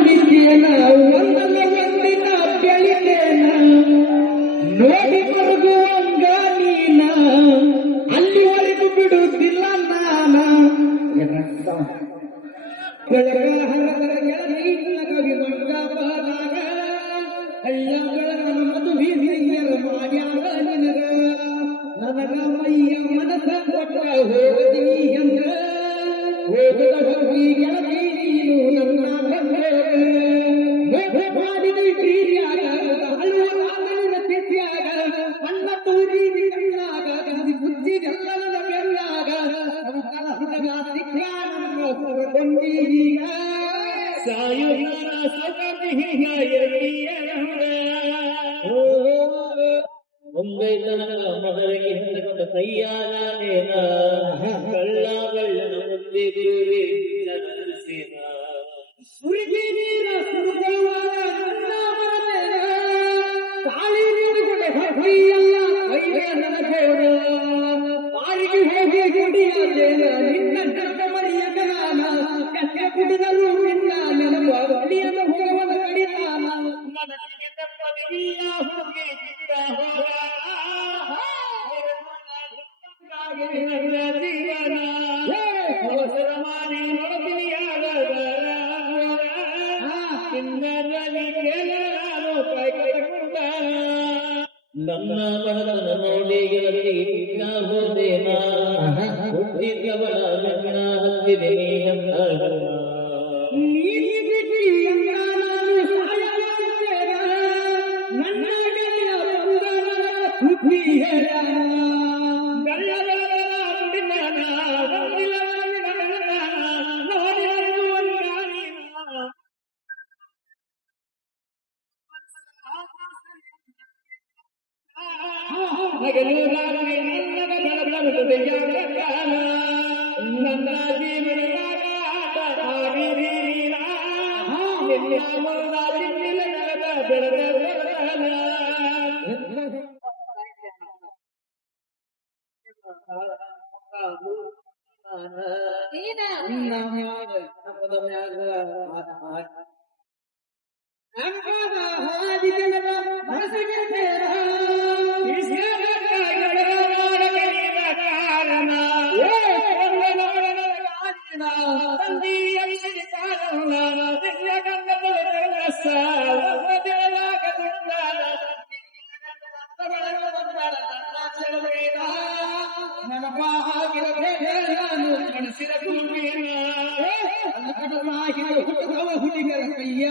ದುಡಿತೇನ ಒಂದಲ್ಲ ಒಂದಿನ ಬೆಳಿತೇನ ನೋಡಿ ಮರುಗುವಂಗ ನೀನ ಅಲ್ಲಿವರೆಗೂ ಬಿಡುವುದಿಲ್ಲ ನಾನ ಬೆಳಗ ಹರದ ಗೆಳತಿ ಮಂಡಪದಾಗ ಹಳ್ಳಗಳ ಮದುವೆ ಹಿರಿಯರ ಮಾಡ್ಯಾರ ನಿನಗ ನನಗ ಮೈಯ ಮನಸ ಕೊಟ್ಟ ಹೋಗದಿ ಎಂದ ಹೋಗದ ಹೋಗಿ ಗೆಳತಿ ನೀನು ನನ್ನ ಮಾಡಿದ ಪ್ರೀತಿಯಾಗ ಅಳುವ ಕಾಲಿನ ತೆತ್ತಿಯಾಗ ಅಣ್ಣ ತೂರಿ ಕಣ್ಣಾಗ ಬುದ್ಧಿಗೆಲ್ಲ ಬೆಲ್ಲಾಗ ಹುಡುಗ ಸಿಕ್ಕಾನಂಗ ಹೊರಗೊಂಡೀಗ ಸಾಯುಗಾರ ಸೌಕರ್ಯ ಮುಂಬೈ ತನಕ ಮಗಳಿಗೆ ಹಿಂದಕೊಂಡ ಕೈಯಾಲೇನ ಕಳ್ಳ ಬೆಳ್ಳನ ಮುದ್ದೆ ಗುರುವಿ ನಡೆಸಿದ ಸುರಿಗಿ ನೀರ ಸುರುಗವಾದ ತಾಳಿ ನೀಡುಗಡೆ ಹೊಯ್ಯಲ್ಲ ಕೈಯ ನನಗೋಡ ಬಾಳಿಗೆ ಹೋಗಿ ಗುಡಿಯಾದೇನ ನಿನ್ನ ಗಡ್ಡ ಮರಿಯಕ ನಾನ ಕಟ್ಟೆ ಕುಡಿದಲು ನಿನ್ನ ನೆನಪ ಅಡಿಯನ್ನು ಹೋಗವನ ಕಡಿದಾನ ನನಗೆ ತಪ್ಪದಿಲ್ಲ ಹೋಗಿ ಚಿತ್ತ ಹೋಗ ಜೀವನ ಅವಸರ ಮಾಡಿ ನೋಡಿಯಾಗ ನನ್ನ ಬಹಳ ನೋಡಿ ಹೋದೇನ ಹುಟ್ಟಿದವಳ ನನ್ನ ಹತ್ತಿದೆ ನನ್ನ ಜೀವನ ಹುಡುಗರ ಕೈಯ